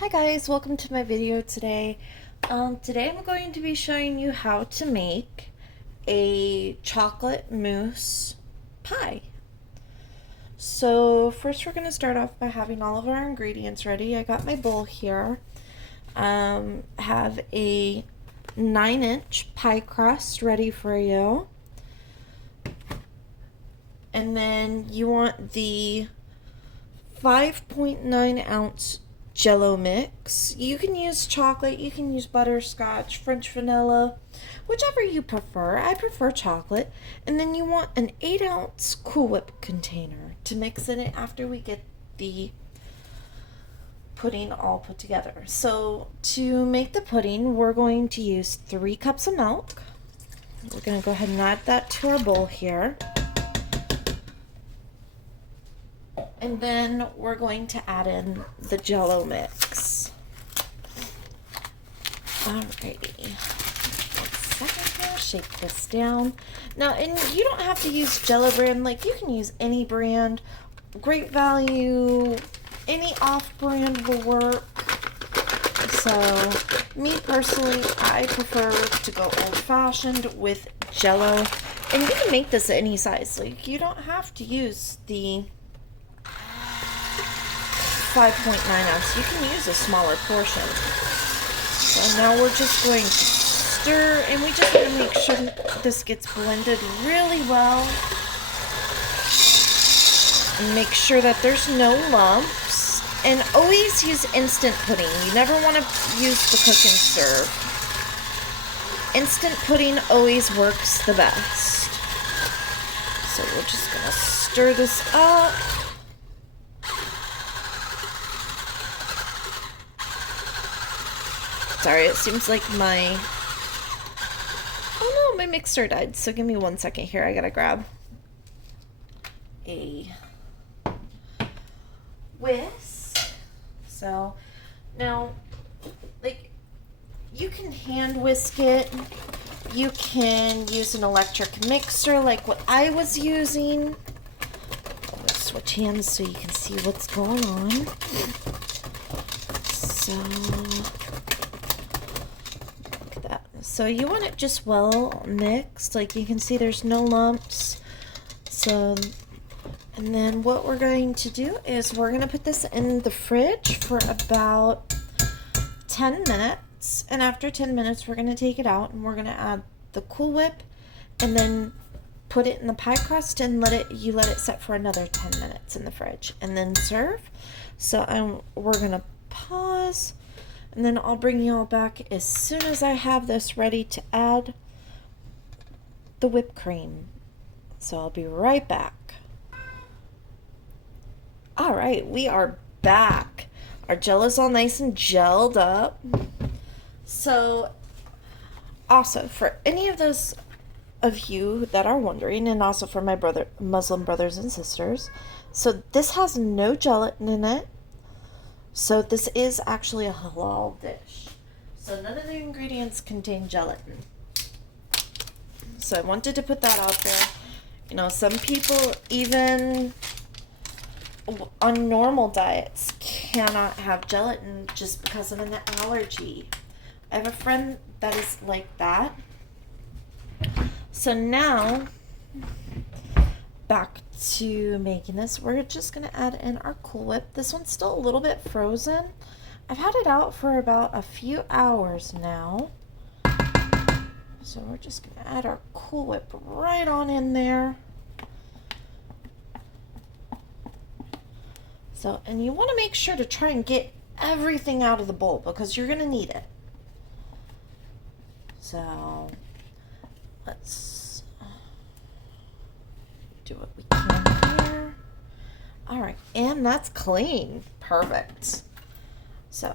Hi guys, welcome to my video today. Today I'm going to be showing you how to make a chocolate mousse pie. So first we're going to start off by having all of our ingredients ready. I got my bowl here. Have a 9-inch pie crust ready for you. And then you want the 5.9 ounce Jello mix. You can use chocolate, you can use butterscotch, French vanilla, whichever you prefer. I prefer chocolate. And then you want an 8-ounce Cool Whip container to mix in it after we get the pudding all put together. So to make the pudding, we're going to use 3 cups of milk. We're going to go ahead and add that to our bowl here. And then we're going to add in the Jello mix. Alrighty. 1 second here, shake this down. Now, and you don't have to use Jello brand, like you can use any brand. Great Value, any off-brand will work. So, me personally, I prefer to go old-fashioned with Jello. And you can make this any size. Like, you don't have to use the 5.9 ounce. You can use a smaller portion. So now we're just going to stir, and we just want to make sure that this gets blended really well. And make sure that there's no lumps. And always use instant pudding. You never want to use the cook and serve. Instant pudding always works the best. So we're just going to stir this up. Sorry, it seems like my... Oh no, my mixer died. So give me 1 second here. I gotta grab a whisk. So now, like, you can hand whisk it. You can use an electric mixer like what I was using. I'm gonna switch hands so you can see what's going on. So you want it just well mixed, like you can see there's no lumps. So, and then what we're going to do is we're going to put this in the fridge for about 10 minutes. And after 10 minutes, we're going to take it out and we're going to add the Cool Whip and then put it in the pie crust and let it set for another 10 minutes in the fridge and then serve. So we're going to pause. And then I'll bring you all back as soon as I have this ready to add the whipped cream. So I'll be right back. All right, we are back. Our Jello's all nice and gelled up. So also for any of those of you that are wondering, and also for my Muslim brothers and sisters, so this has no gelatin in it. So this is actually a halal dish. So none of the ingredients contain gelatin. So I wanted to put that out there. You know, some people even on normal diets cannot have gelatin just because of an allergy. I have a friend that is like that. So now, back to making this, we're just going to add in our Cool Whip. This one's still a little bit frozen. I've had it out for about a few hours now. So we're just going to add our Cool Whip right on in there. So, and you want to make sure to try and get everything out of the bowl because you're going to need it. So, let's do what we can here. All right, and that's clean. Perfect. So,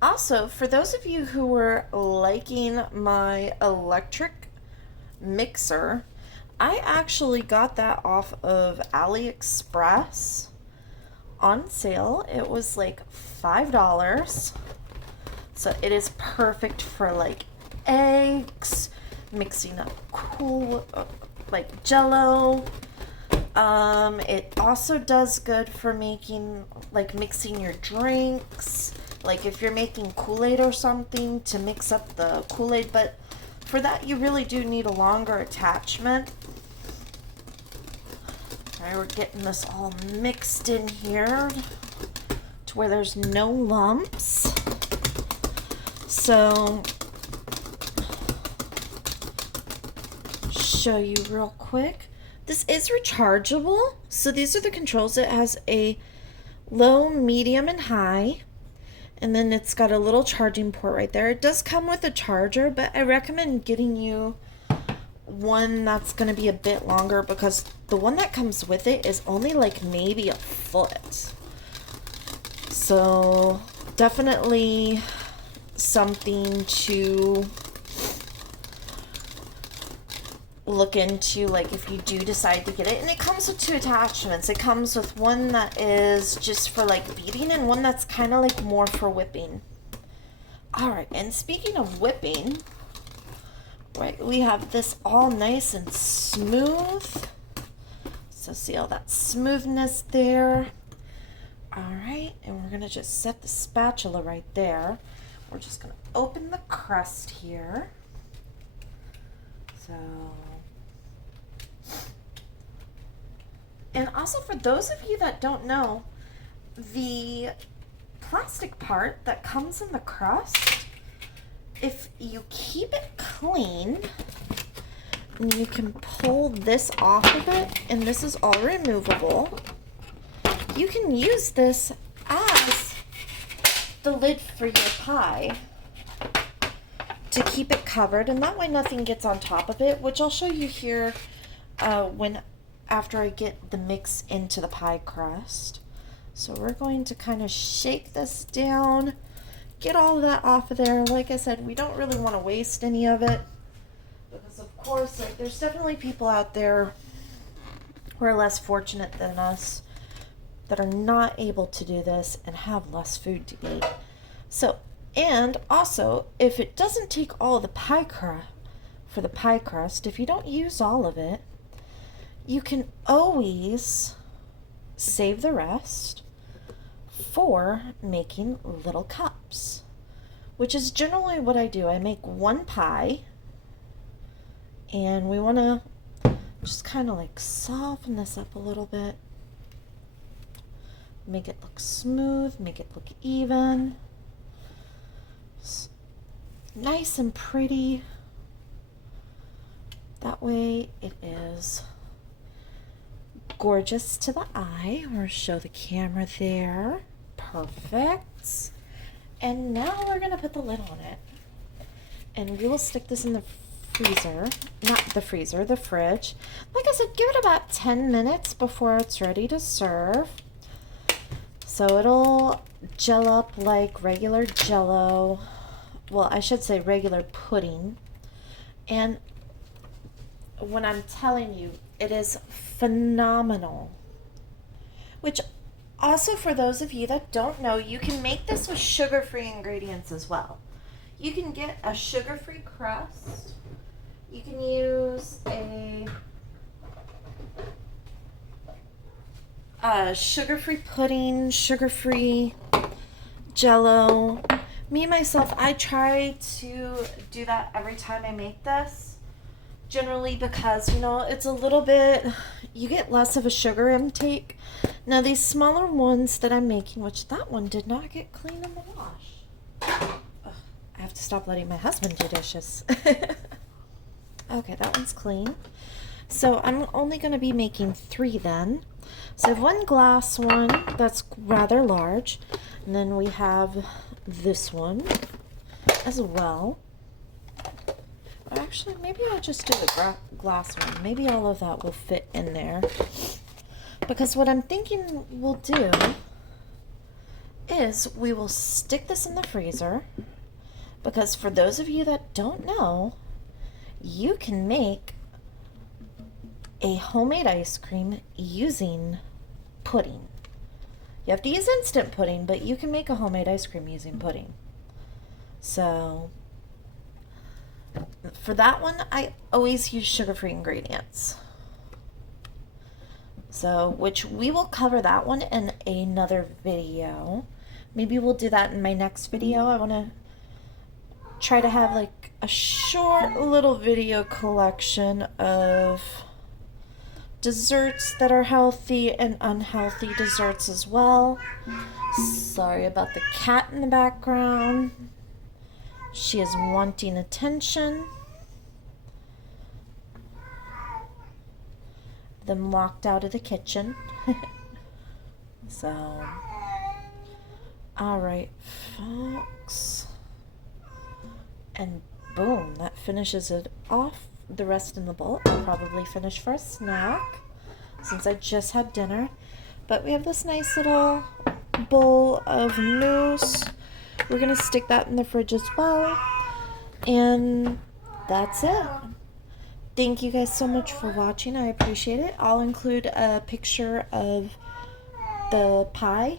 also, for those of you who were liking my electric mixer, I actually got that off of AliExpress on sale. It was like $5. So it is perfect for like eggs, mixing up like Jello, It also does good for making, like mixing your drinks. Like if you're making Kool-Aid or something to mix up the Kool-Aid, but for that you really do need a longer attachment. All right, we're getting this all mixed in here to where there's no lumps. So, show you real quick. This is rechargeable. So these are the controls. It has a low, medium, and high. And then it's got a little charging port right there. It does come with a charger, but I recommend getting you one that's going to be a bit longer because the one that comes with it is only like maybe a foot. So definitely something to look into, like if you do decide to get it. And it comes with two attachments. It comes with one that is just for like beating and one that's kind of like more for whipping. All right, and speaking of whipping, right, we have this all nice and smooth. So see all that smoothness there. All right, and we're gonna just set the spatula right there. We're just gonna open the crust here. So, and also for those of you that don't know, the plastic part that comes in the crust, if you keep it clean, you can pull this off of it, and this is all removable. You can use this as the lid for your pie to keep it covered, and that way nothing gets on top of it, which I'll show you here after I get the mix into the pie crust. So we're going to kind of shake this down, get all of that off of there. Like I said, we don't really want to waste any of it because of course, like, there's definitely people out there who are less fortunate than us that are not able to do this and have less food to eat. So, and also, if it doesn't take all of the pie crust, if you don't use all of it, you can always save the rest for making little cups, which is generally what I do. I make one pie, and we want to just kind of like soften this up a little bit, make it look smooth, make it look even, nice and pretty. That way it is gorgeous to the eye. Or show the camera there. Perfect. And now we're gonna put the lid on it, and we will stick this in the freezer, not the freezer, the fridge. Like I said, give it about 10 minutes before it's ready to serve. So it'll gel up like regular Jell-O. Well, I should say regular pudding. And when I'm telling you, it is phenomenal. Which also, for those of you that don't know, you can make this with sugar-free ingredients as well. You can get a sugar-free crust. You can use a sugar-free pudding, sugar-free Jell-O. Me, myself, I try to do that every time I make this. Generally because, you know, it's a little bit, you get less of a sugar intake. Now these smaller ones that I'm making, which that one did not get clean in the wash. Ugh, I have to stop letting my husband do dishes. Okay, that one's clean. So I'm only going to be making 3 then. So I have one glass one that's rather large. And then we have this one as well. Actually, maybe I'll just do the glass one. Maybe all of that will fit in there. Because what I'm thinking we'll do is we will stick this in the freezer. Because for those of you that don't know, you can make a homemade ice cream using pudding. You have to use instant pudding, but you can make a homemade ice cream using pudding. So for that one, I always use sugar-free ingredients. So, which we will cover that one in another video. Maybe we'll do that in my next video. I want to try to have like a short little video collection of desserts that are healthy and unhealthy desserts as well. Sorry about the cat in the background. She is wanting attention. Them locked out of the kitchen. So, alright, folks. And boom, that finishes it off. The rest in the bowl I'll probably finish for a snack since I just had dinner. But we have this nice little bowl of mousse. We're gonna stick that in the fridge as well. And that's it. Thank you guys so much for watching. I appreciate it. I'll include a picture of the pie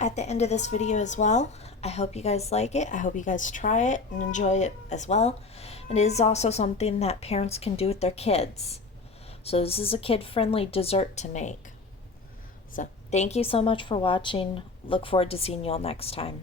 at the end of this video as well. I hope you guys like it. I hope you guys try it and enjoy it as well. And it is also something that parents can do with their kids. So this is a kid-friendly dessert to make. So thank you so much for watching. Look forward to seeing you all next time.